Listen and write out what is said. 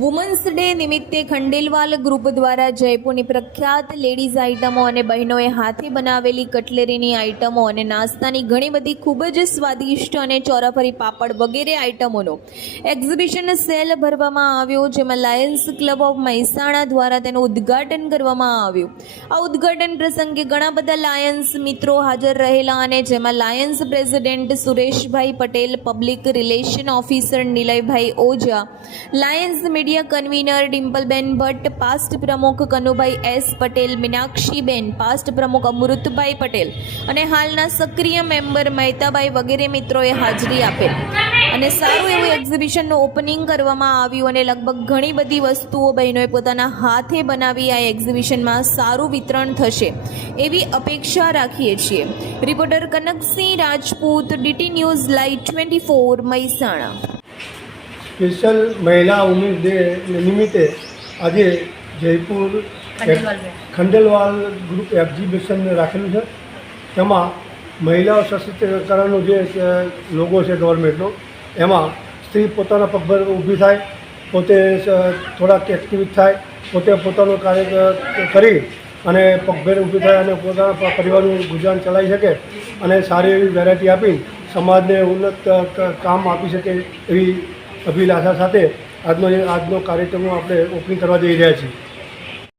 Women's day નિમિત્તે Khandelwal group દ્વારા જયપુરની પ્રખ્યાત લેડીઝ આઇટમો અને બહેનોએ હાથે બનાવેલી કટલેરીની આઇટમો અને નાસ્તાની ઘણી બધી ખૂબ જ સ્વાદિષ્ટ અને ચોરાફરી પાપડ વગેરે આઇટમોનો એક્ઝિબિશન સેલ ભરવામાં આવ્યો, જેમાં લાયન્સ ક્લબ ઓફ મહેસાણા દ્વારા તેનું ઉદ્ઘાટન કરવામાં આવ્યું. આ ઉદ્ઘાટન પ્રસંગે ઘણા બધા લાયન્સ મિત્રો હાજર રહેલા અને જેમાં lions president Sureshbhai Patel, public relation officer Nilaybhai Oza, lions media convener Dimpleben Bhatt past પ્રમુખ કનુભાઈ એસ પટેલ, મીનાક્ષીબેન પાસ્ટ પ્રમુખ અમૃતભાઈ પટેલ અને હાલના સક્રિય મેમ્બર મહેતાભાઈ વગેરે મિત્રોએ હાજરી આપેલ. અને સારું એવું એક્ઝિબિશનનું ઓપનિંગ કરવામાં આવ્યું અને લગભગ ઘણી બધી વસ્તુઓ બહેનોએ પોતાના હાથે બનાવી આ એક્ઝિબિશનમાં સારું વિતરણ થશે એવી અપેક્ષા રાખીએ છીએ. Reporter Kanaksinh Rajput, DT news live twenty four Mehsana. Special મહિલા ઉમેદ ડે નિમિત્તે આજે જયપુર ખંડેલવાલ ગ્રુપ એક્ઝિબિશન રાખેલું છે. તેમાં મહિલાઓ સશક્તિકરણનો જે લોગો છે ગવર્મેન્ટનો એમાં સ્ત્રી પોતાના પગભર ઊભી થાય પોતે થોડાક એક્ટિવિટ થાય પોતે પોતાનું કાર્ય કરી અને પગભેર ઊભી થાય અને પોતાના પરિવારનું ગુજરાન ચલાવી શકે અને સારી એવી વેરાયટી આપી સમાજને ઉન્નત કામ આપી શકે એવી અભિલાષા સાથે આજનો આજનો કાર્યક્રમ આપણે ઓપનિંગ કરવા જઈ રહ્યા છીએ.